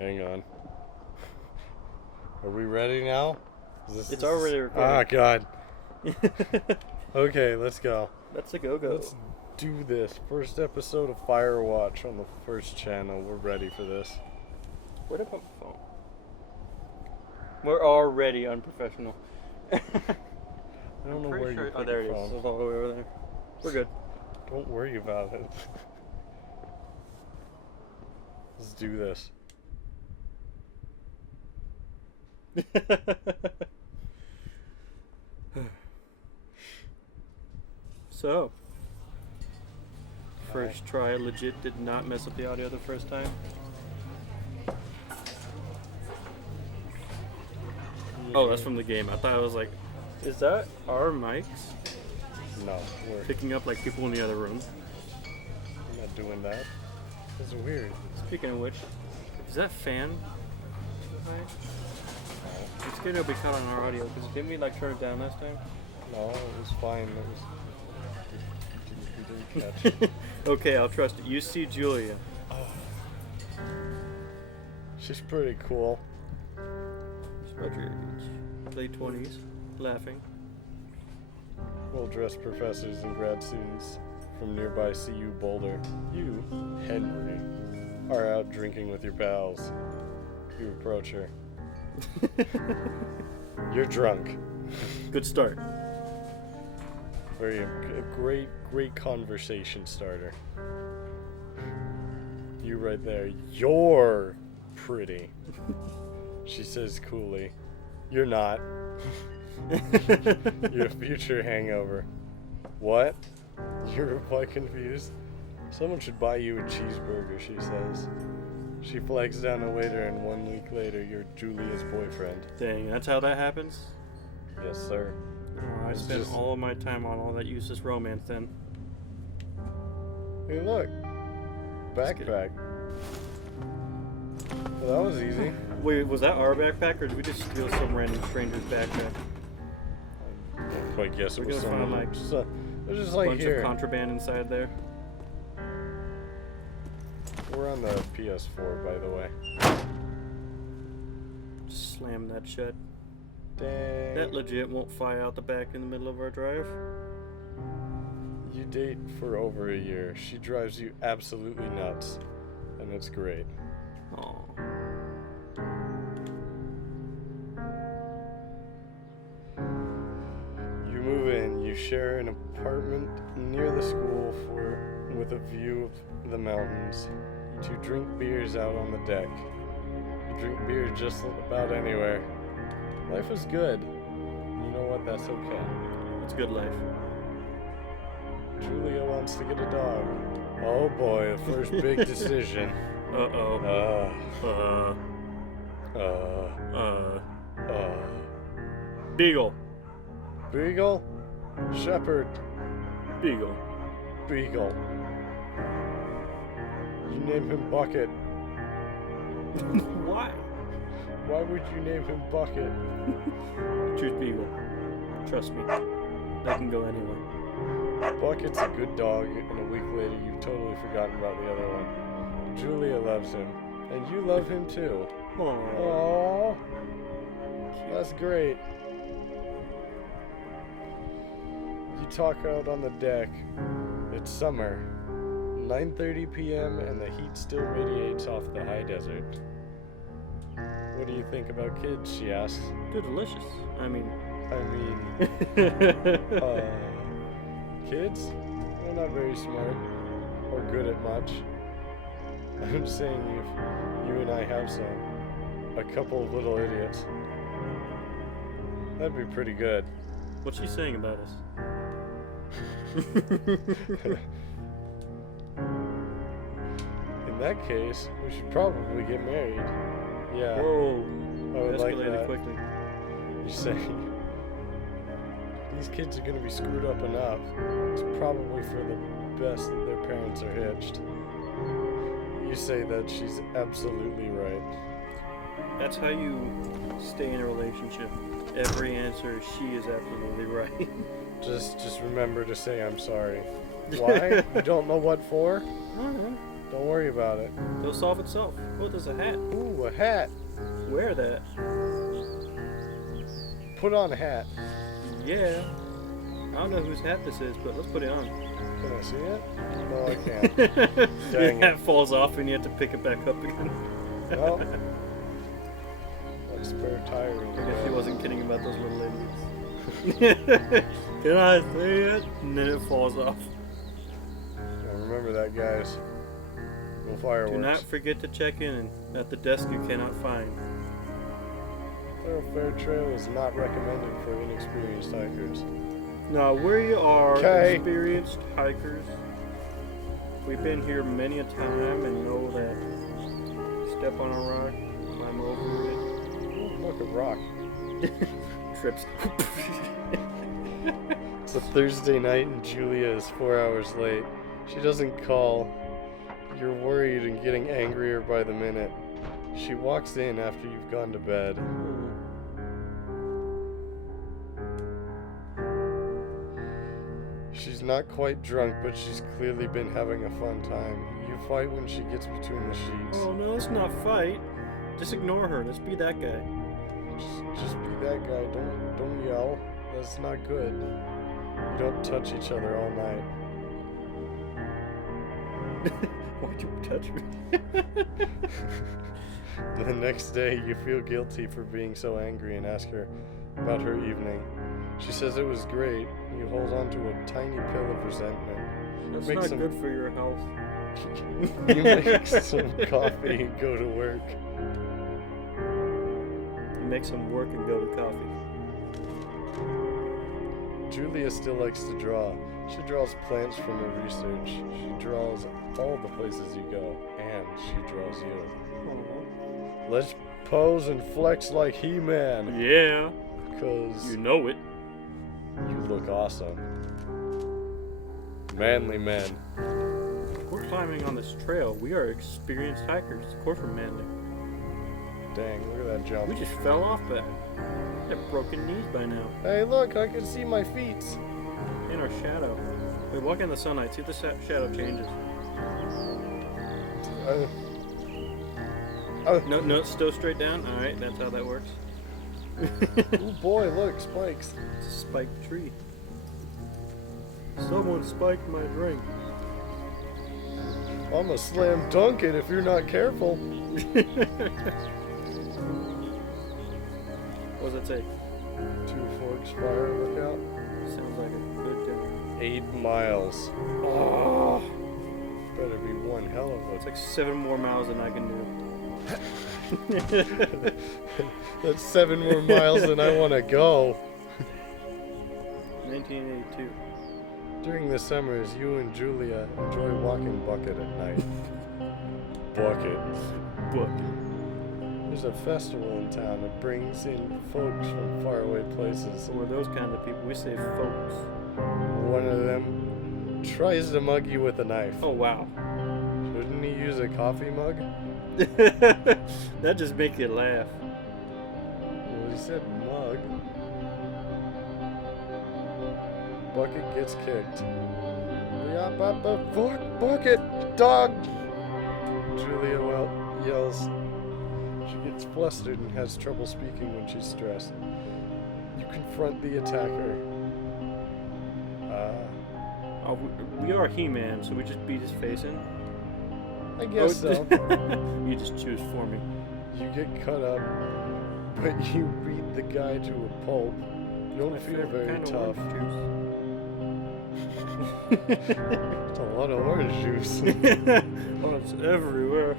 Hang on. Are we ready now? It's already recording. Ah, God. Okay, let's go. That's a go-go. Let's do this. First episode of Firewatch on the first channel. We're ready for this. Where'd I put my phone? We're already unprofessional. I don't know where you put there your it is. phone. It's all the way over there. We're good. Don't worry about it. Let's do this. So, first try legit did not mess up the audio the first time. Oh, that's from the game. I thought it was like, is that our mics No, we're picking up like people in the other room? not doing that. That's weird. Speaking of which, is that fan? I'm scared it'll be cut on our audio because didn't we like turn it down last time? No, it was fine. We didn't catch. Okay, I'll trust it. You see Julia. She's pretty cool. Late 20s, laughing. Well-dressed professors and grad students from nearby CU Boulder. You, Henry, are out drinking with your pals. You approach her. You're drunk. Good start. A great conversation starter. You right there. You're pretty. She says coolly. You're not. You're a future hangover. What? You reply confused. Someone should buy you a cheeseburger, she says. She flags down a waiter, and 1 week later, you're Julia's boyfriend. Dang, that's how that happens? Yes, sir. Oh, I spent all of my time on all that useless romance then. Hey, look. Backpack. Well, that was easy. Wait, was that our backpack, or did we just steal some random stranger's backpack? I don't quite guess it We're was gonna find, someone. like, It was just A like bunch here. of contraband inside there. We're on the PS4, by the way. Slam that shut. Dang. That legit won't fly out the back in the middle of our drive. You date for over a year. She drives you absolutely nuts. And it's great. Aw. You move in. You share an apartment near the school with a view of the mountains. You two drink beers out on the deck. You drink beer just about anywhere. Life is good. You know what? That's okay. It's a good life. Julia wants to get a dog. Oh boy, the first big decision. Uh-oh. Beagle. Beagle? Shepherd. Beagle. Beagle. You name him Bucket. Why? Why would you name him Bucket? Choose Beagle. Trust me. They can go anywhere. Bucket's a good dog, and a week later you've totally forgotten about the other one. Julia loves him, and you love him too. Aww. Aww. That's great. You talk out on the deck. It's summer. 9:30 p.m. and the heat still radiates off the high desert. What do you think about kids? She asks. They're delicious. I mean... Kids? They're not very smart or good at much. I'm saying if you and I have a couple of little idiots, that'd be pretty good. What's she saying about us? In that case, we should probably get married. Yeah. Whoa. I would like Escalated that. quickly. You're saying these kids are going to be screwed up enough. It's probably for the best that their parents are hitched. You say that she's absolutely right. That's how you stay in a relationship. Every answer is she is absolutely right. Just remember to say I'm sorry. Why? You don't know what for? Don't worry about it. It'll solve itself. Oh, there's a hat. Ooh, a hat. Wear that. Put on a hat. Yeah. I don't know whose hat this is, but let's put it on. Can I see it? No, I can't. Your Dang hat it. falls off and you have to pick it back up again. Well, like spare tire. I guess he wasn't kidding about those little idiots. Can I see it? And then it falls off. Yeah, remember that, guys. No fireworks. Do not forget to check in at the desk you cannot find. Thoroughfare trail is not recommended for inexperienced hikers. Now, we are 'Kay. experienced hikers. We've been here many a time and know that step on a rock, climb over Ooh, look, a rock. it, trips. It's a Thursday night and Julia is 4 hours late. She doesn't call. You're worried and getting angrier by the minute. She walks in after you've gone to bed. She's not quite drunk, but she's clearly been having a fun time. You fight when she gets between the sheets. Oh no, let's not fight. Just ignore her. Let's be that guy. Just be that guy. Don't yell. That's not good. You don't touch each other all night. Why'd you touch me? The next day, you feel guilty for being so angry and ask her about her evening. She says it was great. You hold on to a tiny pill of resentment. That's Make not some- good for your health. You make some coffee and go to work. You make some work and go to coffee. Julia still likes to draw. She draws plants from her research. She draws all the places you go, and she draws you. Let's pose and flex like He-Man, Yeah, because you know it. you look awesome. Manly men. We're climbing on this trail. We are experienced hikers. Of course we're manly. Dang, look at that jump. We just fell off that. We have broken knees by now. Hey, look, I can see my feet. In our shadow. We walk in the sunlight. See if the shadow changes. No, still straight down. All right, that's how that works. Oh boy, look, spikes. It's a spiked tree. Someone spiked my drink. I'm a slam dunk it if you're not careful. What does it say? 2 Forks Fire Lookout. Sounds like a good dinner. 8 miles. Oh, Better be one hell of it's like 7 more miles than I can do. That's 7 more miles than I want to go. 1982. During the summers, you and Julia enjoy walking Bucket at night. Bucket. Book. There's a festival in town that brings in folks from faraway places. So we're those kind of people. We say folks. One of them tries to mug you with a knife. Oh wow. Shouldn't he use a coffee mug? That just makes you laugh. Well, he said mug. Bucket gets kicked. Yeah, Bucket, dog! Julia yells. She gets flustered and has trouble speaking when she's stressed. You confront the attacker. Oh, we are He-Man, so we just beat his face in. I guess so. You just choose for me. You get cut up, but you beat the guy to a pulp. You don't My feel favorite very kind of tough. orange It's a lot of orange juice. juice. Oh, it's everywhere.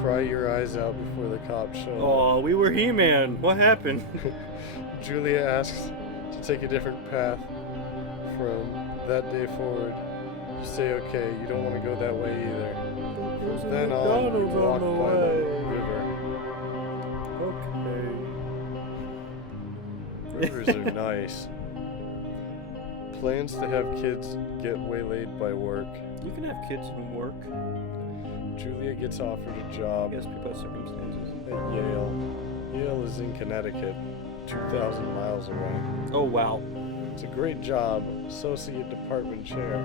Cry your eyes out before the cops show up. Oh, we were He-Man. What happened? Julia asks to take a different path from that day forward. You say okay, you don't want to go that way either. From then on, you walk by the river. Okay. Rivers are nice. Plans to have kids get waylaid by work. You can have kids and work. Julia gets offered a I job guess people have circumstances. at Yale. Yale is in Connecticut, 2,000 miles away. Oh wow. It's a great job, associate department chair.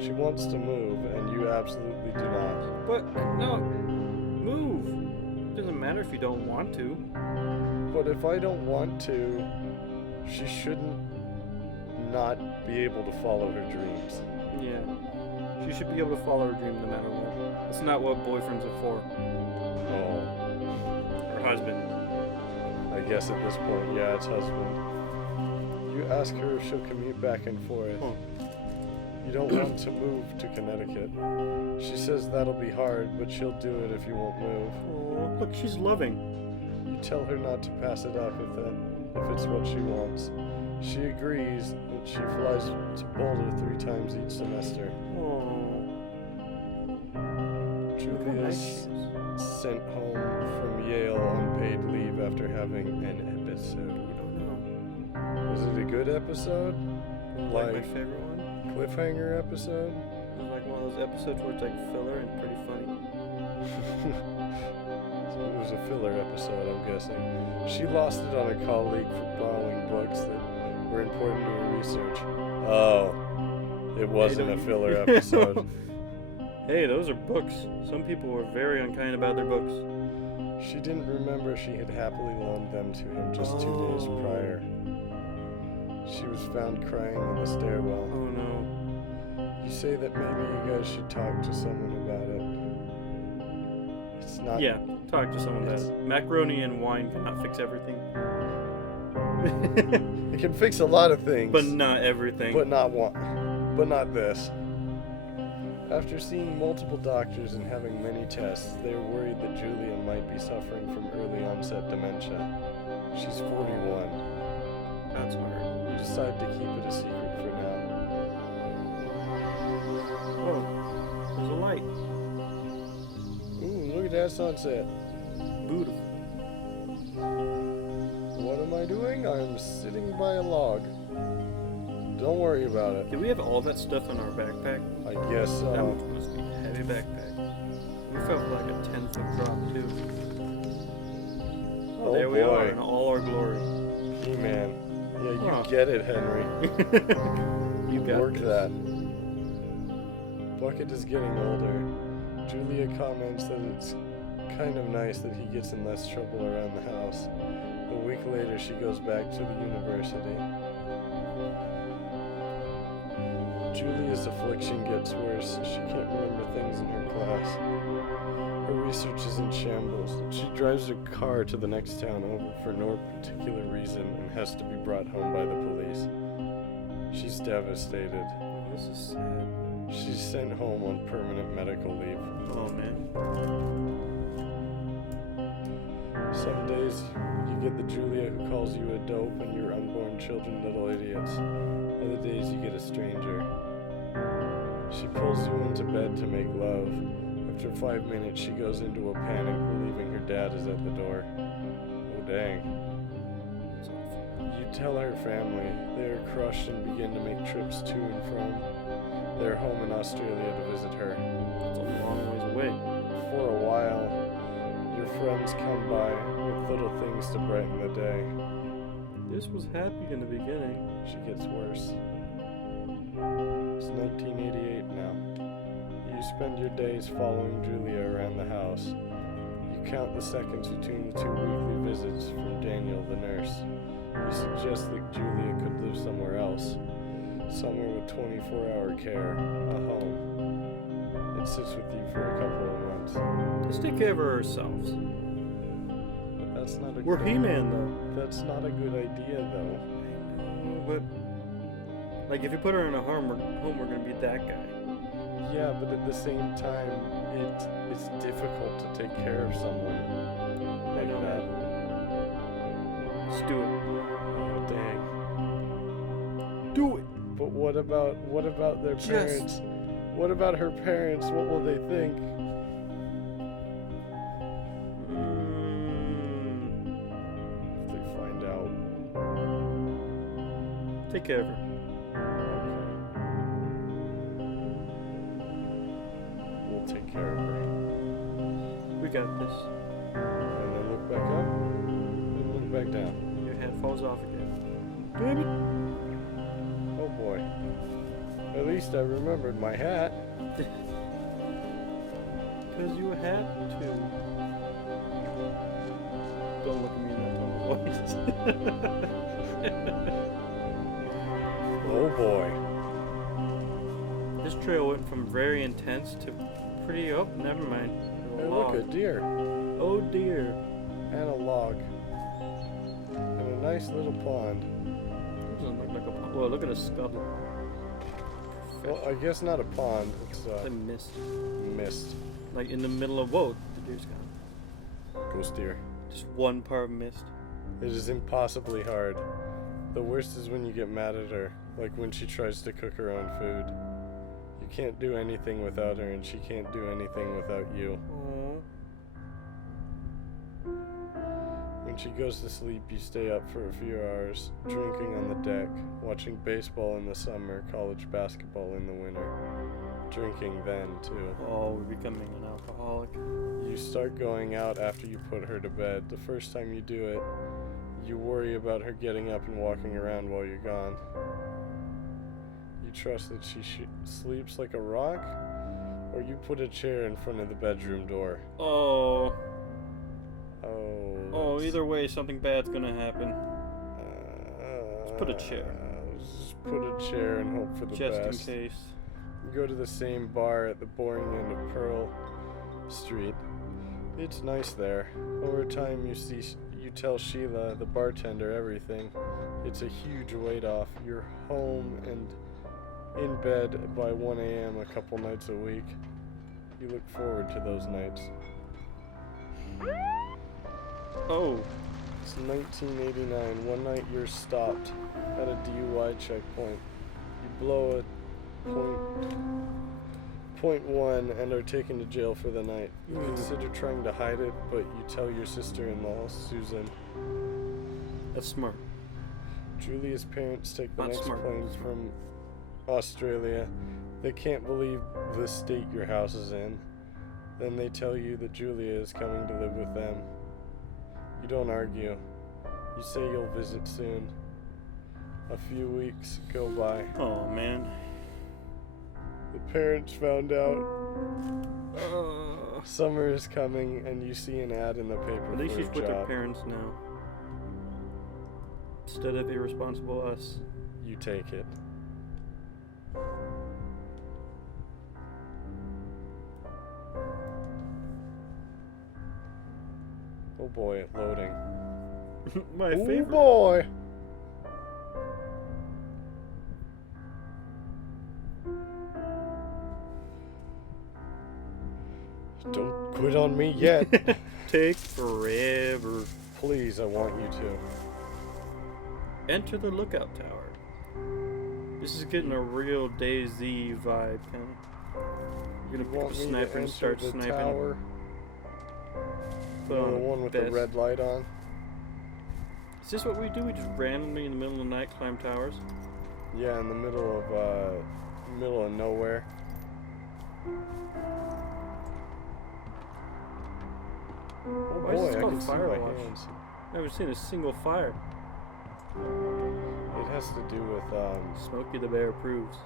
She wants to move, and you absolutely do not. But, no, move. It doesn't matter if you don't want to. But if I don't want to, she shouldn't not be able to follow her dreams. Yeah. She should be able to follow her dream no matter what. That's not what boyfriends are for. Oh, Or husband. I guess at this point, yeah, it's husband. You ask her if she'll commute back and forth. Huh. You don't want to move to Connecticut. She says that'll be hard, but she'll do it if you won't move. Oh, look, she's loving. You tell her not to pass it up if it's what she wants. She agrees, and she flies to Boulder 3 times each semester. Oh. Julia's sent home from Yale on paid leave after having an episode. Was it a good episode? Like my favorite one? Cliffhanger episode? It was like one of those episodes where it's like filler and pretty funny. So it was a filler episode, I'm guessing. She lost it on a colleague for borrowing books that were important to her research. Oh, it wasn't a filler episode. Hey, those are books. Some people were very unkind about their books. She didn't remember she had happily loaned them to him just 2 days prior. She was found crying in the stairwell. Oh no. You say that maybe you guys should talk to someone about it. It's not... Yeah, talk to someone about it. Macaroni and wine cannot fix everything. It can fix a lot of things. But not everything. But not one. But not this. After seeing multiple doctors and having many tests, they are worried that Julia might be suffering from early onset dementia. She's 41. That's hard. You decide to keep it a secret for now. Oh, there's a light. Ooh, look at that sunset. Beautiful. What am I doing? I'm sitting by a log. Don't worry about it. Did we have all that stuff in our backpack? I guess so. That must be a heavy backpack. We felt like a 10-foot drop, too. Oh, there we boy. are in all our glory. He-Man. Yeah, you Huh. get it, Henry. You got Work this. that. Bucket is getting older. Julia comments that it's kind of nice that he gets in less trouble around the house. A week later, she goes back to the university. Julia's affliction gets worse. She can't remember things in her class. Her research is in shambles. She drives her car to the next town over for no particular reason and has to be brought home by the police. She's devastated. Oh, this is sad. She's sent home on permanent medical leave. Oh, man. Some days you get the Julia who calls you a dope and your unborn children little idiots. Other days you get a stranger. She pulls you into bed to make love. After 5 minutes, she goes into a panic, believing her dad is at the door. Oh, dang. You tell her family. They are crushed and begin to make trips to and from their home in Australia to visit her. It's a long ways away. For a while, your friends come by with little things to brighten the day. This was happy in the beginning. She gets worse. It's 1988 now. You spend your days following Julia around the house. You count the seconds between the 2 weekly visits from Daniel, the nurse. You suggest that Julia could live somewhere else. Somewhere with 24-hour care. A home. It sits with you for a couple of months. Let's take care of ourselves. But that's not a We're good He-Man, though. That's not a good idea, though. But, like, if you put her in a home, we're gonna be that guy. Yeah, but at the same time, it's difficult to take care of someone like that. Let's do it. Oh, dang. Do it. But what about their parents? What about her parents? What will they think? If they find out. Take care of her. We'll take care of her. We got this. And then look back up. And look back down. Your head falls off again. Damn it. boy. At least I remembered my hat. Because you had to. Don't look at me in that tone of voice. Oh boy. This trail went from very intense to pretty. Oh, never mind. Hey, look, a deer. Oh dear. And a log. And a nice little pond. Doesn't look like a pond. Well, look at a scuttle. Well, I guess not a pond. It's I missed. mist. Like in the middle of. Whoa, the deer's gone. Ghost deer. Just one part of mist. It is impossibly hard. The worst is when you get mad at her, like when she tries to cook her own food. You can't do anything without her, and she can't do anything without you. Aww. When she goes to sleep, you stay up for a few hours, drinking on the deck, watching baseball in the summer, college basketball in the winter. Drinking then, too. Oh, we're becoming an alcoholic. You start going out after you put her to bed. The first time you do it, you worry about her getting up and walking around while you're gone. You trust that she sleeps like a rock, or you put a chair in front of the bedroom door. Oh. Oh, either way, something bad's gonna happen. Let's put a chair. Just put a chair and hope for the Just best. in case. You go to the same bar at the boring end of Pearl Street. It's nice there. Over time, you tell Sheila, the bartender, everything. It's a huge weight off. You're home and in bed by 1 a.m. a couple nights a week. You look forward to those nights. Oh. It's 1989. One night you're stopped at a DUI checkpoint. You blow a .1 and are taken to jail for the night. You consider trying to hide it, but you tell your sister-in-law, Susan. That's smart. Julia's parents take the Not next smart. plane from Australia. They can't believe the state your house is in. Then they tell you that Julia is coming to live with them. You don't argue. You say you'll visit soon. A few weeks go by. Oh, man. The parents found out summer is coming, and you see an ad in the paper At least for she's a with her job. parents now. Instead of irresponsible us. You take it. Oh boy, loading. My Oh favorite. boy! Don't quit on me yet. Take forever. Please, I want you to. Enter the lookout tower. This is getting a real DayZ vibe, kind of. You're gonna pick up Want a me to sniper and enter start the sniping. tower? Put The on a one with the vest. red light on? Is this what we do? We just randomly in the middle of the night climb towers? Yeah, in the middle of nowhere. Oh Why is boy, this I called can see my Firewatch? hands. I haven't seen a single fire. It has to do with Smokey the Bear approves.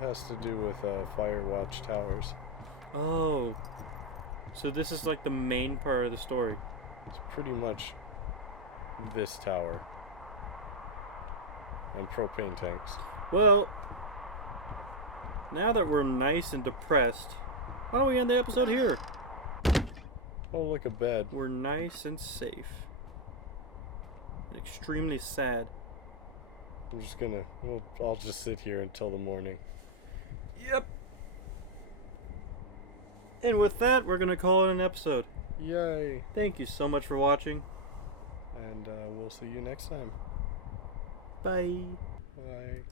Firewatch towers. Oh. So this is like the main part of the story. It's pretty much this tower and propane tanks. Well, now that we're nice and depressed, why don't we end the episode here? Oh, look, a bed. We're nice and safe. And extremely sad. I'll just sit here until the morning. Yep. And with that, we're gonna call it an episode. Yay! Thank you so much for watching. And we'll see you next time. Bye. Bye.